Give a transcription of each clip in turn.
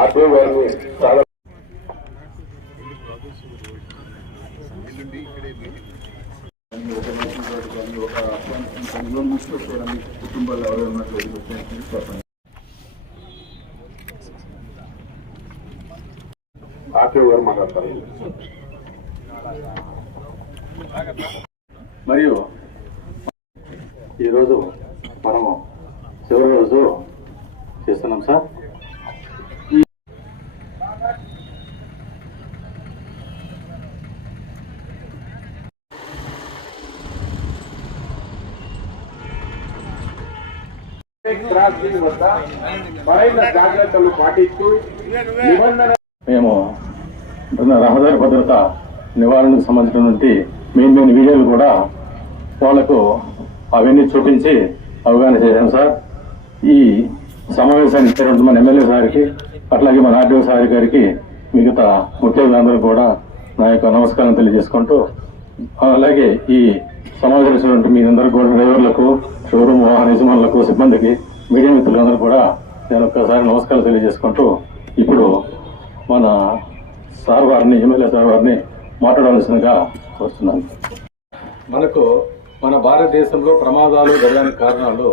RTO గారిని చాలా కుటుంబాలు ఎవరు ఉన్నట్టు ఆర్టీఓ గారు మాట్లాడతారు. మరియు ఈరోజు మనము చివరి రోజు చేస్తున్నాం సార్. జాగ్రత్తలు పాటిస్తూ మేము రహదారి భద్రత నివారణకు సంబంధించినటువంటి మెయిన్ వీడియోలు కూడా వాళ్లకు అవన్నీ చూపించి అవగాహన చేశాం సార్. ఈ సమావేశానికి ఇచ్చినటువంటి మన ఎమ్మెల్యే సార్కి, అట్లాగే మన ఆర్టీఓ సార్ గారికి, మిగతా ముఖ్యులందరూ కూడా నా యొక్క నమస్కారం తెలియజేసుకుంటూ, అలాగే ఈ సమావేశం మీ అందరూ కూడా డ్రైవర్లకు, షోరూమ్ వాహన యజమానులకు, సిబ్బందికి, మీడియా మిత్రులందరూ కూడా నేను ఒక్కసారి నమస్కారం తెలియజేసుకుంటూ, ఇప్పుడు మన సార్ వారిని, ఎమ్మెల్యే సార్ వారిని మాట్లాడవలసిందిగా వస్తున్నాను. మనకు మన భారతదేశంలో ప్రమాదాలు జరగడానికి కారణాలు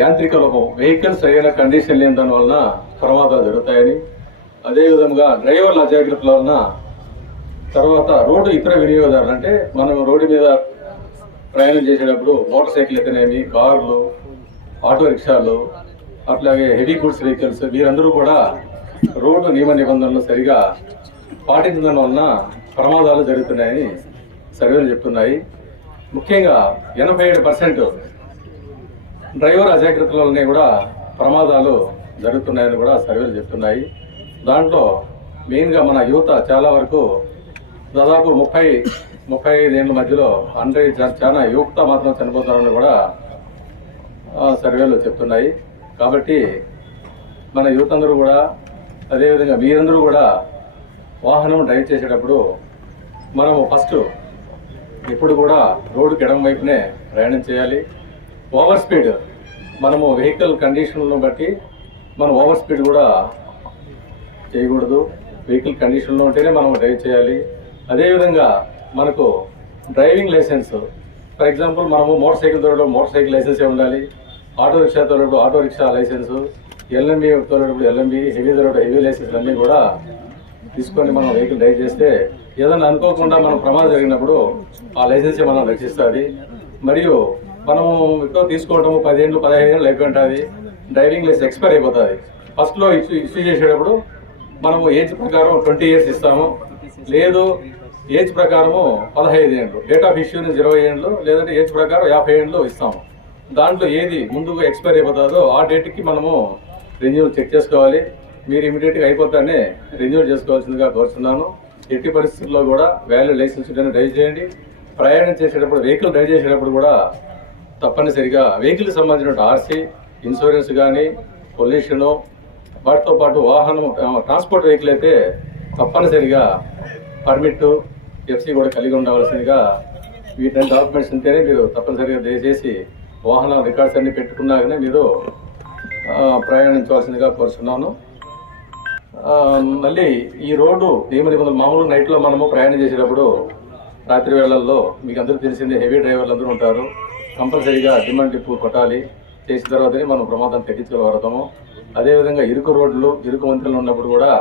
యాంత్రిక లోపం, వెహికల్స్ అయిన కండిషన్ లేని దాని వలన ప్రమాదాలు జరుగుతాయని, అదేవిధంగా డ్రైవర్ల అజాగ్రత్తల వలన, తర్వాత రోడ్డు ఇతర వినియోగదారులు అంటే మనం రోడ్డు మీద ప్రయాణం చేసేటప్పుడు మోటార్ సైకిల్ అయితేనేమి, కార్లు, ఆటో రిక్షాలు, అట్లాగే హెవీ గూడ్స్ వెహికల్స్, వీరందరూ కూడా రోడ్డు నియమ నిబంధనలు సరిగా పాటించడం వలన ప్రమాదాలు జరుగుతున్నాయని సర్వేలు చెప్తున్నాయి. ముఖ్యంగా 87% డ్రైవర్ అజాగ్రత్తల వల్లనే కూడా ప్రమాదాలు జరుగుతున్నాయని కూడా సర్వేలు చెప్తున్నాయి. దాంట్లో మెయిన్గా మన యువత చాలా వరకు దాదాపు 30-35 ఏళ్ళ మధ్యలో చాలా యువత మాత్రం చనిపోతారని కూడా సర్వేలు చెప్తున్నాయి. కాబట్టి మన యువత అందరూ కూడా, అదేవిధంగా మీరందరూ కూడా వాహనం డ్రైవ్ చేసేటప్పుడు మనము ఫస్ట్ ఎప్పుడు కూడా రోడ్డుకి ఎడమ వైపునే ప్రయాణం చేయాలి. ఓవర్ స్పీడ్, మనము వెహికల్ కండిషన్లను బట్టి మనం ఓవర్ స్పీడ్ కూడా చేయకూడదు. వెహికల్ కండిషన్లో ఉంటేనే మనం డ్రైవ్ చేయాలి. అదేవిధంగా మనకు డ్రైవింగ్ లైసెన్స్, ఫర్ ఎగ్జాంపుల్ మనము మోటార్ సైకిల్ తోలేటప్పుడు మోటార్ సైకిల్ లైసెన్సే ఉండాలి, ఆటో రిక్షా తోలేటప్పుడు ఆటో రిక్షా లైసెన్సు, ఎల్ఎంబి తోలేటప్పుడు ఎల్ఎంబి, హెవీ తోలేటప్పుడు హెవీ లైసెన్స్ అన్నీ కూడా తీసుకొని మనం వెహికల్ డ్రైవ్ చేస్తే ఏదైనా అనుకోకుండా మనం ప్రమాదం జరిగినప్పుడు ఆ లైసెన్సే మనం రక్షిస్తుంది. మరియు మనము ఎక్కువ తీసుకోవటము 10 ఏళ్ళు 15 ఏళ్ళు అయిపోయి డ్రైవింగ్ లైసెన్స్ ఎక్స్పైర్ అయిపోతుంది. ఫస్ట్లో ఇష్యూ చేసేటప్పుడు మనము ఏజ్ ప్రకారం 20 years ఇస్తాము, లేదు ఏజ్ ప్రకారము 15 ఏళ్ళు, డేట్ ఆఫ్ ఇష్యూ నుంచి 20 ఏళ్ళు, లేదంటే ఏజ్ ప్రకారం 50 ఏళ్ళు ఇస్తాము. దాంట్లో ఏది ముందుకు ఎక్స్పైర్ అయిపోతుందో ఆ డేట్కి మనము రెన్యూవల్ చెక్ చేసుకోవాలి. మీరు ఇమీడియట్గా అయిపోతానే రెన్యూవల్ చేసుకోవాల్సిందిగా కోరుతున్నాను. ఎట్టి పరిస్థితుల్లో కూడా వ్యాలిడ్ లైసెన్స్ డ్రైవ్ చేయండి. ప్రయాణం చేసేటప్పుడు, వెహికల్ డ్రైవ్ చేసేటప్పుడు కూడా తప్పనిసరిగా వెహికల్కి సంబంధించిన ఆర్సీ, ఇన్సూరెన్స్ కానీ, పొల్యూషను, వాటితో పాటు వాహనం ట్రాన్స్పోర్ట్ వెహికల్ అయితే తప్పనిసరిగా పర్మిట్, ఎఫ్సీ కూడా కలిగి ఉండవలసిందిగా, వీటి డాక్యుమెంట్స్ ఉంటేనే మీరు తప్పనిసరిగా దయచేసి వాహన రికార్డ్స్ అన్ని పెట్టుకున్నాకనే మీరు ప్రయాణించవలసిందిగా కోరుతున్నాను. మళ్ళీ ఈ రోడ్డు నియమ నిబంధనలు మామూలు నైట్లో మనము ప్రయాణం చేసేటప్పుడు రాత్రి వేళల్లో మీకు అందరికీ తెలిసిందే, హెవీ డ్రైవర్లు అందరూ ఉంటారు. కంపల్సరీగా డిమాండ్ టిప్పు కొట్టాలి. చేసిన తర్వాతనే మనం ప్రమాదం తగ్గించగలుగుతాము. అదేవిధంగా ఇరుకు రోడ్లు, ఇరుకు వంతెనలు ఉన్నప్పుడు కూడా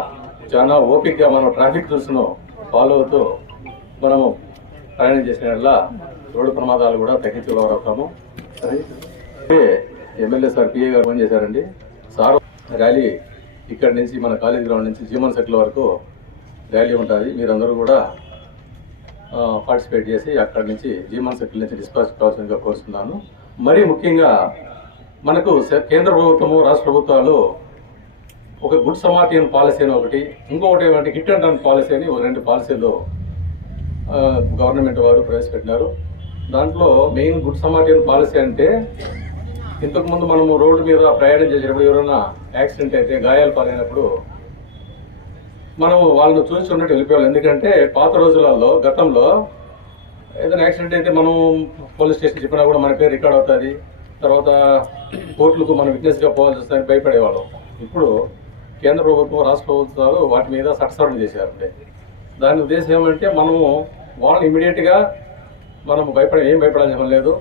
చాలా ఓపికగా మనం ట్రాఫిక్ రూల్స్ను ఫాలో అవుతూ మనము ప్రయాణం చేసిన వల్ల రోడ్డు ప్రమాదాలు కూడా తగ్గించగలుగుతాము. ఎమ్మెల్యే సార్ పిఏ గారు ఫోన్ చేశారండి. సార్ ర్యాలీ ఇక్కడి నుంచి మన కాలేజీ గ్రౌండ్ నుంచి జీమన్ సర్కిల్ వరకు ర్యాలీ ఉంటుంది. మీరందరూ కూడా పార్టిసిపేట్ చేసి అక్కడి నుంచి జీమన్ సర్కిల్ నుంచి డిస్పాచ్ కావాల్సిందిగా కోరుతున్నాను. మరీ ముఖ్యంగా మనకు కేంద్ర ప్రభుత్వము, రాష్ట్ర ప్రభుత్వాలు ఒక గుడ్ సమార్టియన్ పాలసీ అని ఒకటి, ఇంకొకటి ఏమంటే హిట్ అండ్ రన్ పాలసీ అని 2 పాలసీలు గవర్నమెంట్ వారు ప్రవేశపెట్టినారు. దాంట్లో మెయిన్ గుడ్ సమార్టియన్ పాలసీ అంటే, ఇంతకుముందు మనము రోడ్డు మీద ప్రయాణం చేసేటప్పుడు ఎవరైనా యాక్సిడెంట్ అయితే, గాయాలు పాలైనప్పుడు మనము వాళ్ళని చూసుకున్నట్టు వెళ్ళిపోవాలి. ఎందుకంటే పాత రోజులలో, గతంలో ఏదైనా యాక్సిడెంట్ అయితే మనం పోలీస్ స్టేషన్ చెప్పినా కూడా మన పేరు రికార్డ్ అవుతుంది. తర్వాత కోర్టులకు మనం విట్నెస్గా పోవాల్సి వస్తుందని భయపడేవాళ్ళం. ఇప్పుడు కేంద్ర ప్రభుత్వం రాష్ట్ర ప్రభుత్వాలు వాటి మీద సవరణ చేశారండి. దాని ఉద్దేశం ఏమంటే మనము వాళ్ళని ఇమీడియట్గా మనం ఏం భయపడాల్సిన లేదు.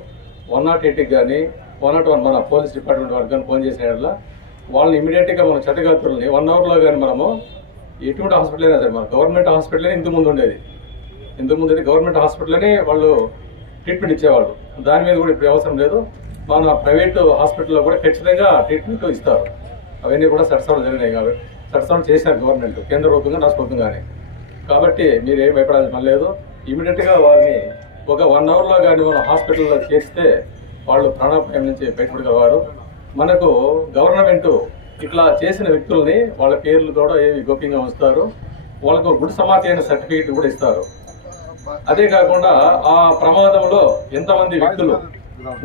108కి కానీ 101 మన పోలీస్ డిపార్ట్మెంట్ వారికి కానీ ఫోన్ చేసిన వల్ల వాళ్ళని ఇమీడియట్గా మన క్షతగాత్రుల్ని 1 అవర్లో కానీ మనము ఎటువంటి హాస్పిటల్ అయినా సరే, మన గవర్నమెంట్ హాస్పిటల్ ఇంతకుముందు ఉండేది. ఇంతకుముందు గవర్నమెంట్ హాస్పిటల్ని వాళ్ళు ట్రీట్మెంట్ ఇచ్చేవాళ్ళు. దాని మీద కూడా ఇప్పుడు అవసరం లేదు. మన ప్రైవేట్ హాస్పిటల్లో కూడా ఖచ్చితంగా ట్రీట్మెంట్ ఇస్తారు. అవన్నీ కూడా సవరణ జరిగినాయి కాబట్టి సవరణ చేశారు గవర్నమెంట్, కేంద్ర ప్రభుత్వంగా రాష్ట్ర ప్రభుత్వంగానే. కాబట్టి మీరు ఏం భయపడాల్సిన లేదు. ఇమీడియట్గా వారిని ఒక 1 అవర్లో కానీ మనం హాస్పిటల్లో చేస్తే వాళ్ళు ప్రాణాపాయం నుంచి బయటపడగలవారు. మనకు గవర్నమెంట్ ఇట్లా చేసిన వ్యక్తుల్ని వాళ్ళ పేర్లు కూడా ఏమి గోప్యంగా ఉంచుతారు. వాళ్ళకు గుడ్ సమాధి అయిన సర్టిఫికేట్ కూడా ఇస్తారు. అదే కాకుండా ఆ ప్రమాదంలో ఎంతమంది వ్యక్తులు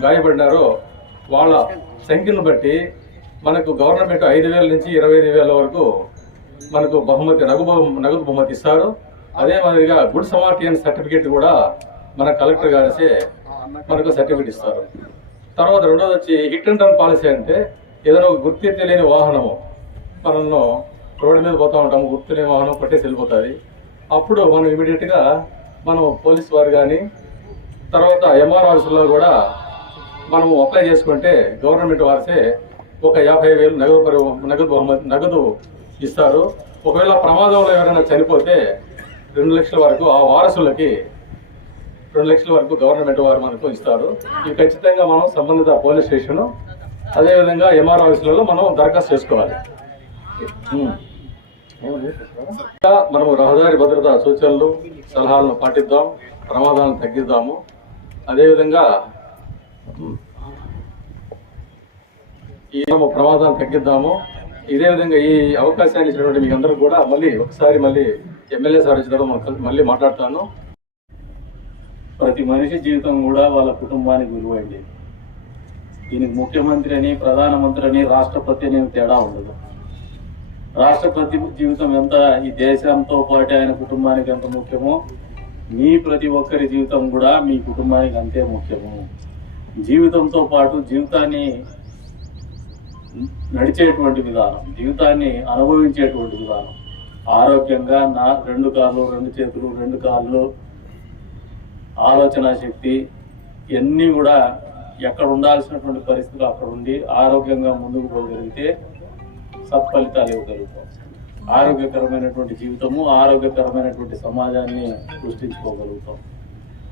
గాయపడినారో వాళ్ళ సంఖ్యను బట్టి మనకు గవర్నమెంట్ 5,000 నుంచి 25,000 వరకు మనకు బహుమతి నగదు బహుమతి ఇస్తారు. అదే మాదిరిగా గుడ్ సమార్టియన్ సర్టిఫికేట్ కూడా మన కలెక్టర్ గారిసే మనకు సర్టిఫికేట్ ఇస్తారు. తర్వాత రెండోది వచ్చి హిట్ అండ్ రన్ పాలసీ. అంటే ఏదైనా గుర్తు తెలియని వాహనము మనల్ని రోడ్డు మీద పోతూ ఉంటాము, గుర్తు తెలియని వాహనం కొట్టేసి వెళ్ళిపోతుంది. అప్పుడు మనం ఇమీడియట్గా మనం పోలీసు వారు కానీ తర్వాత ఎంఆర్ ఆఫీసులో కూడా మనము అప్లై చేసుకుంటే గవర్నమెంట్ వారిసే ఒక 50,000 నగదు ఇస్తారు. ఒకవేళ ప్రమాదంలో ఎవరైనా చనిపోతే 2 లక్షల వరకు ఆ వారసులకి 2 లక్షల వరకు గవర్నమెంట్ వారు మనకు ఇస్తారు. ఇవి ఖచ్చితంగా మనం సంబంధిత పోలీస్ స్టేషన్ అదేవిధంగా ఎంఆర్ ఆఫీసులలో మనం దరఖాస్తు చేసుకోవాలి. మనము రహదారి భద్రతా సూచనలు సలహాలను పాటిద్దాం, ప్రమాదాలను తగ్గిద్దాము. అదేవిధంగా ఈ ప్రమాదాలను తగ్గిద్దాము. ఇదే విధంగా ఈ అవకాశాన్ని ఇచ్చినటువంటి మీ అందరూ కూడా మళ్ళీ ఎమ్మెల్యే సార్ వచ్చిన మనం మళ్ళీ మాట్లాడతాను. ప్రతి మనిషి జీవితం కూడా వాళ్ళ కుటుంబానికి విలువైంది. దీనికి ముఖ్యమంత్రి అని, ప్రధానమంత్రి అని, రాష్ట్రపతి అని తేడా ఉండదు. రాష్ట్రపతి జీవితం ఎంత ఈ దేశంతో పాటు ఆయన కుటుంబానికి ఎంత ముఖ్యమో మీ ప్రతి ఒక్కరి జీవితం కూడా మీ కుటుంబానికి అంతే ముఖ్యము. జీవితంతో పాటు జీవితాన్ని నడిచేటువంటి విధానం, జీవితాన్ని అనుభవించేటువంటి విధానం, ఆరోగ్యంగా 2 కాళ్ళు 2 చేతులు 2 కాళ్ళు, ఆలోచన శక్తి ఇవన్నీ కూడా ఎక్కడ ఉండాల్సినటువంటి పరిస్థితులు అక్కడ ఉండి ఆరోగ్యంగా ముందుకు పోగలిగితే సత్ఫలితాలు ఇవ్వగలుగుతాం. ఆరోగ్యకరమైనటువంటి జీవితము, ఆరోగ్యకరమైనటువంటి సమాజాన్ని సృష్టించుకోగలుగుతాం.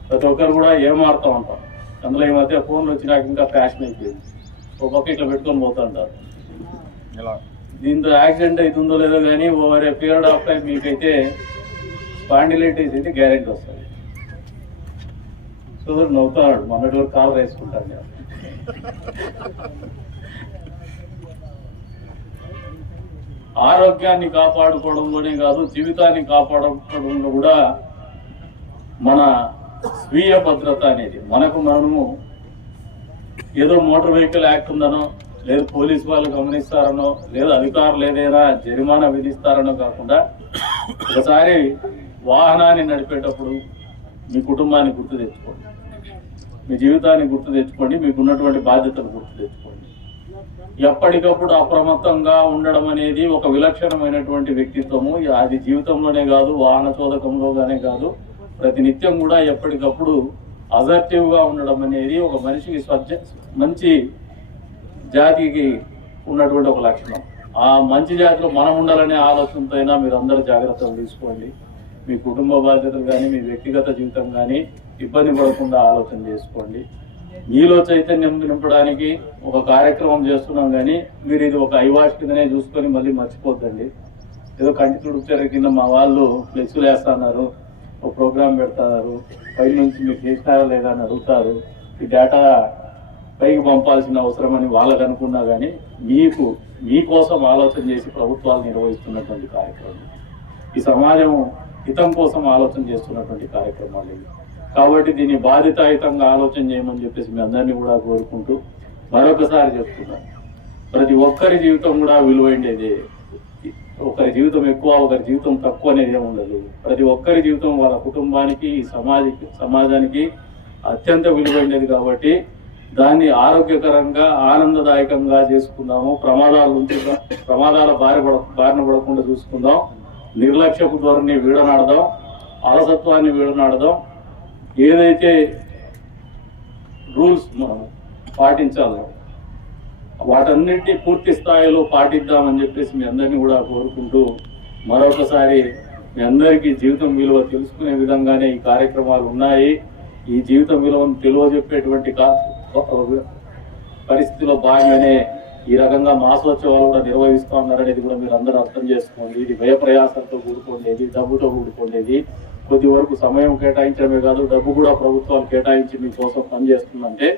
ప్రతి ఒక్కరు కూడా ఏమాడుతూ ఉంటాం. అందులో ఈ మధ్య ఫోన్లు వచ్చినాక ఇంకా ఫ్యాషన్ అయిపోయింది. ఒక పక్క ఇట్లా పెట్టుకొని పోతుంటారు. దీంతో యాక్సిడెంట్ అవుతుందో లేదో కానీ over a period of time మీకైతే స్పాండిలైటిస్ అయితే గ్యారెంటీ వస్తుంది. సో నవ్వుతాడు, మొన్నటి వరకు కాలు వేసుకుంటాను నేను. ఆరోగ్యాన్ని కాపాడుకోవడంలోనే కాదు, జీవితాన్ని కాపాడుకోవడంలో కూడా మన స్వీయ భద్రత అనేది మనము ఏదో మోటార్ వెహికల్ యాక్ట్ ఉందనో, లేదు పోలీసు వాళ్ళు గమనిస్తారనో, లేదా అధికారులు ఏదైనా జరిమానా విధిస్తారనో కాకుండా ఒకసారి వాహనాన్ని నడిపేటప్పుడు మీ కుటుంబాన్ని గుర్తు తెచ్చుకోండి, మీ జీవితాన్ని గుర్తు తెచ్చుకోండి, మీకున్నటువంటి బాధ్యతలు గుర్తు తెచ్చుకోండి. ఎప్పటికప్పుడు అప్రమత్తంగా ఉండడం అనేది ఒక విలక్షణమైనటువంటి వ్యక్తిత్వము. అది జీవితంలోనే కాదు, వాహన చోదకంలోగానే కాదు, ప్రతినిత్యం కూడా ఎప్పటికప్పుడు అసర్టివ్గా ఉండడం అనేది ఒక మనిషికి మంచి జాతికి ఉన్నటువంటి ఒక లక్షణం. ఆ మంచి జాతిలో మనం ఉండాలనే ఆలోచనతో అయినా మీరు అందరూ జాగ్రత్తలు తీసుకోండి. మీ కుటుంబ బాధ్యతలు కానీ, మీ వ్యక్తిగత జీవితం కానీ ఇబ్బంది పడకుండా ఆలోచన చేసుకోండి. మీలో చైతన్యం నింపడానికి ఒక కార్యక్రమం చేస్తున్నాం, కానీ మీరు ఇది ఒక ఐవాష్ కిందనే చూసుకొని మళ్ళీ మర్చిపోద్దండి. ఏదో కంటి తుడుచారు కింద మా వాళ్ళు ఫ్లెక్సులు వేస్తున్నారు, ఒక ప్రోగ్రాం పెడతారు, పై నుంచి మీరు చేసినారా లేదా అని అడుగుతారు. ఈ డేటా పైకి పంపాల్సిన అవసరం అని వాళ్ళకు అనుకున్నా కానీ మీకోసం ఆలోచన చేసి ప్రభుత్వాలు నిర్వహిస్తున్నటువంటి కార్యక్రమం, ఈ సమాజం హితం కోసం ఆలోచన చేస్తున్నటువంటి కార్యక్రమాలు ఇవి. కాబట్టి దీన్ని బాధ్యతాయుతంగా ఆలోచన చేయమని చెప్పేసి మీ అందరినీ కూడా కోరుకుంటూ మరొకసారి చెప్తున్నాను, ప్రతి ఒక్కరి జీవితం కూడా విలువైనదే. ఒకరి జీవితం ఎక్కువ, ఒకరి జీవితం తక్కువ అనేది ఉండదు. ప్రతి ఒక్కరి జీవితం వాళ్ళ కుటుంబానికి, ఈ సమాజానికి అత్యంత విలువైనది. కాబట్టి దాన్ని ఆరోగ్యకరంగా ఆనందదాయకంగా చేసుకుందాము. ప్రమాదాల బారిన పడకుండా చూసుకుందాం. నిర్లక్ష్యపు ధోరణి వీడనాడదాం, అలసత్వాన్ని వీడనాడదాం. ఏదైతే రూల్స్ మనం పాటించాలో వాటన్నిటినీ పూర్తి స్థాయిలో పాటిద్దామని చెప్పేసి మీ అందరినీ కూడా కోరుకుంటూ, మరొకసారి మీ అందరికీ జీవితం విలువ తెలుసుకునే విధంగానే ఈ కార్యక్రమాలు ఉన్నాయి. ఈ జీవితం విలువను తెలియజెప్పేటువంటి పరిస్థితిలో భాగంగానే ఈ రకంగా మాసోత్సవాలు కూడా నిర్వహిస్తూ ఉన్నారనేది కూడా మీరు అందరూ అర్థం చేసుకోండి. ఇది వ్యయ ప్రయాసంతో కూడుకునేది, డబ్బుతో కూడుకునేది. కొద్ది వరకు సమయం కేటాయించడమే కాదు, డబ్బు కూడా ప్రభుత్వాలు కేటాయించి మీకోసం పనిచేస్తుందంటే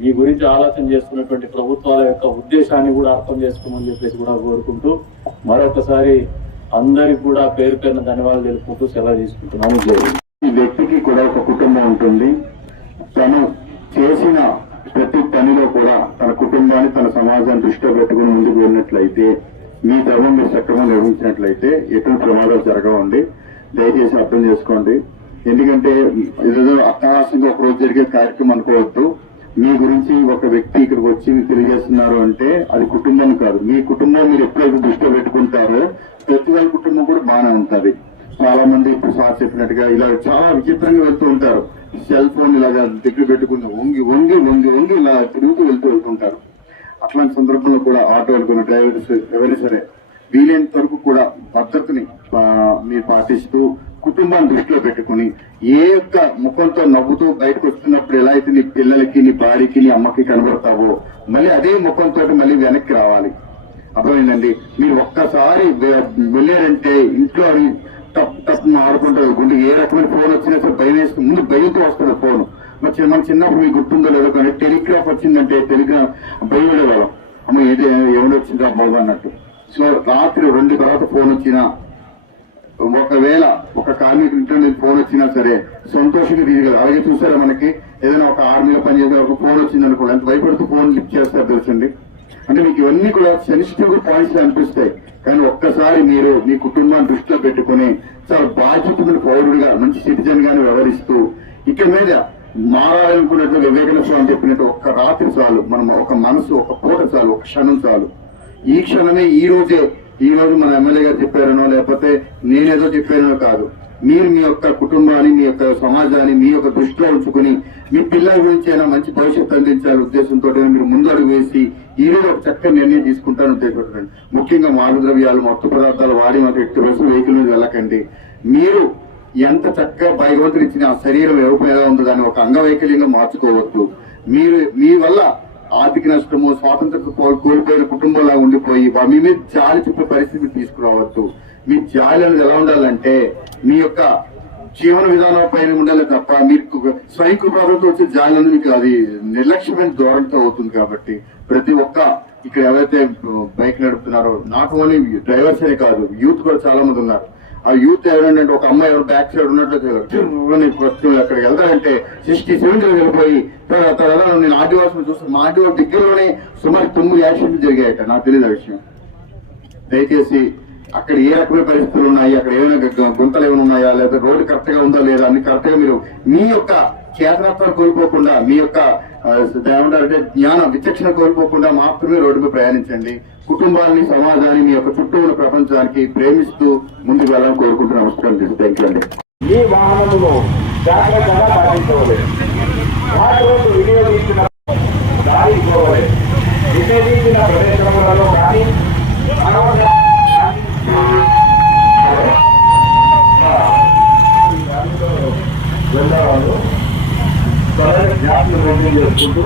మీ గురించి ఆలోచన చేస్తున్నటువంటి ప్రభుత్వాల యొక్క ఉద్దేశాన్ని కూడా అర్థం చేసుకోమని చెప్పేసి కూడా కోరుకుంటూ, మరొకసారి అందరికి కూడా పేరు పేరున ధన్యవాదాలు తెలుపుకుంటూ సెలవు తీసుకుంటున్నాము. జై హింద్. ఈ వ్యక్తికి కూడా ఒక కుటుంబం ఉంటుంది. తను చేసిన ప్రతి పనిలో కూడా తన కుటుంబాన్ని, తన సమాజాన్ని దృష్టిలో పెట్టుకుని ముందుకు వెళ్ళినట్లయితే, మీ ధర్మం మీరు సక్రమంగా నిర్వహించినట్లయితే ఎటువంటి ప్రమాదాలు జరగవండి. దయచేసి అర్థం చేసుకోండి. ఎందుకంటే ఏదో అట్టహాసంగా ఒక రోజు జరిగే కార్యక్రమం అనుకోవద్దు. మీ గురించి ఒక వ్యక్తి ఇక్కడికి వచ్చి మీకు తెలియజేస్తున్నారు అంటే అది కుటుంబం కాదు. మీ కుటుంబం మీరు ఎప్పుడైతే దృష్టిలో పెట్టుకుంటారో ప్రతి వాళ్ళ కుటుంబం కూడా బాగానే ఉంటుంది. చాలా మంది ఇప్పుడు సార్ చెప్పినట్టుగా ఇలా చాలా విచిత్రంగా వెళ్తూ ఉంటారు. సెల్ ఫోన్ ఇలాగా దగ్గర పెట్టుకుని వంగి వంగి వంగి వంగి ఇలా తిరుగుతూ వెళ్తుంటారు. అట్లాంటి సందర్భంలో కూడా ఆటోలు కొన్ని డ్రైవర్స్ ఎవరైనా సరే వీలైనంత వరకు కూడా భద్రతని మీరు పాటిస్తూ కుటుంబాన్ని దృష్టిలో పెట్టుకుని ఏ యొక్క ముఖంతో నవ్వుతూ బయటకు వస్తున్నప్పుడు ఎలా అయితే నీ పిల్లలకి, నీ భార్యకి, నీ అమ్మకి కనబడతావో మళ్ళీ అదే ముఖంతో మళ్ళీ వెనక్కి రావాలి. అర్థమైందండి? మీరు ఒక్కసారి వెళ్ళారంటే ఇంట్లో తప్పు ఆడుకుంటారు. గుండె ఏ రకమైన ఫోన్ వచ్చినా సరే భయం వేసుకుని ముందు భయంతో వస్తుంది ఫోన్. మరి మన చిన్నప్పుడు మీకు గుర్తుందో లేదో కానీ టెలిగ్రాఫ్ వచ్చిందంటే టెలిగ్రాఫ్ భయం వెళ్ళేవాళ్ళం. అమ్మ ఏదో ఎవడొచ్చిందా బాగా అన్నట్టు. సో రాత్రి 2 తర్వాత ఫోన్ వచ్చినా, ఒకవేళ ఒక కార్మికుడు ఇంటర్నెట్ ఫోన్ వచ్చినా సరే సంతోషంగా తీయగలరు. అలాగే చూసారా మనకి ఏదైనా ఒక ఆర్మీలో పనిచేసే ఒక ఫోన్ వచ్చింది అనుకోండి, ఎంత భయపడుతూ ఫోన్ లిఫ్ట్ చేస్తారు తెలుసండి. అంటే మీకు ఇవన్నీ కూడా సెన్సిటివ్ పాయింట్స్ అనిపిస్తాయి. కానీ ఒక్కసారి మీరు మీ కుటుంబాన్ని దృష్టిలో పెట్టుకుని చాలా బాధ్యతమైన పౌరుడిగా, మంచి సిటిజన్ గానే వ్యవహరిస్తూ ఇక మీద మారాలనుకున్నట్టు వివేకానంద స్వామి చెప్పినట్టు ఒక్క రాత్రి చాలు, మనం ఒక మనసు, ఒక పూట చాలు, ఒక క్షణం చాలు. ఈ క్షణమే ఈ రోజు మన ఎమ్మెల్యే గారు చెప్పారనో లేకపోతే నేనేదో చెప్పానో కాదు. మీరు మీ యొక్క కుటుంబాన్ని, మీ యొక్క సమాజాన్ని మీ యొక్క దృష్టిలో ఉంచుకుని మీ పిల్లల గురించి అయినా మంచి భవిష్యత్తు అందించాలనే ఉద్దేశంతో మీరు ముందు అడుగు వేసి ఈ రోజు ఒక చక్కని నిర్ణయం తీసుకుంటారని ఉద్దేశపడుతుంది. ముఖ్యంగా మాదక ద్రవ్యాలు, మత్తు పదార్థాలు వాడి మాకు ఎట్టి వయసు వెహికల్ మీద వెళ్ళకండి. మీరు ఎంత చక్కగా భగవంతుడు ఇచ్చిన ఆ శరీరం ఎలా ఉందో దాన్ని ఒక అంగవైకల్యంగా మార్చుకోవద్దు. మీ వల్ల ఆర్థిక నష్టము, స్వాతంత్ర కోల్పోయిన కుటుంబంలా ఉండిపోయి మీ మీద జాలి చూపే పరిస్థితి తీసుకురావద్దు. మీ జాలి అనేది ఎలా ఉండాలంటే మీ యొక్క జీవన విధానం పైన ఉండాలి తప్ప మీకు స్వయం కృపాలతో వచ్చే జాలి అనేది మీకు అది నిర్లక్ష్యమైన ధోరణితో అవుతుంది. కాబట్టి ప్రతి ఒక్క ఇక్కడ ఎవరైతే బైక్ నడుపుతున్నారో నాట్ ఓన్లీ డ్రైవర్స్ అనే కాదు, యూత్ కూడా చాలా మంది ఉన్నారు. ఆ యూత్ ఎవరంటే ఒక అమ్మాయి ఎవరు బ్యాక్ సైడ్ ఉన్నట్టు అక్కడికి వెళ్తారంటే 67 వెళ్ళిపోయి తర్వాత నేను ఆదివాసులు చూస్తాను. మా ఆదివాసు దగ్గరలోనే సుమారు 9 యాక్సిడెంట్లు జరిగాయట. నాకు తెలియదు ఆ విషయం. దయచేసి అక్కడ ఏ రకమైన పరిస్థితులు ఉన్నాయి, అక్కడ ఏమైనా గుంతలు ఏమైనా ఉన్నాయా, లేదా రోడ్డు కరెక్ట్ గా ఉందా లేదా అన్ని కరెక్ట్ గా మీరు మీ యొక్క చేతనత్వాన్ని కోల్పోకుండా, మీ యొక్క ఏమంటారంటే జ్ఞానం, విచక్షణ కోల్పోకుండా మాత్రమే రోడ్డుపై ప్రయాణించండి. కుటుంబాన్ని, సమాజాన్ని, మీ యొక్క చుట్టూ ఉన్న ప్రపంచానికి ప్రేమిస్తూ ముందుకు వెళ్ళాలని కోరుకుంటూ నమస్కారం చేసి థ్యాంక్ యూ అండి. ఈ వాహనమును జాగ్రత్తగా పాటించవాలి. వాహనం వినియోగించిన దారి పోవాలి. నిషేధించిన ప్రదేశములలో కానీ వెళ్ళేవాళ్ళు జాగ్రత్తలు మెయింటైన్ చేసుకుంటూ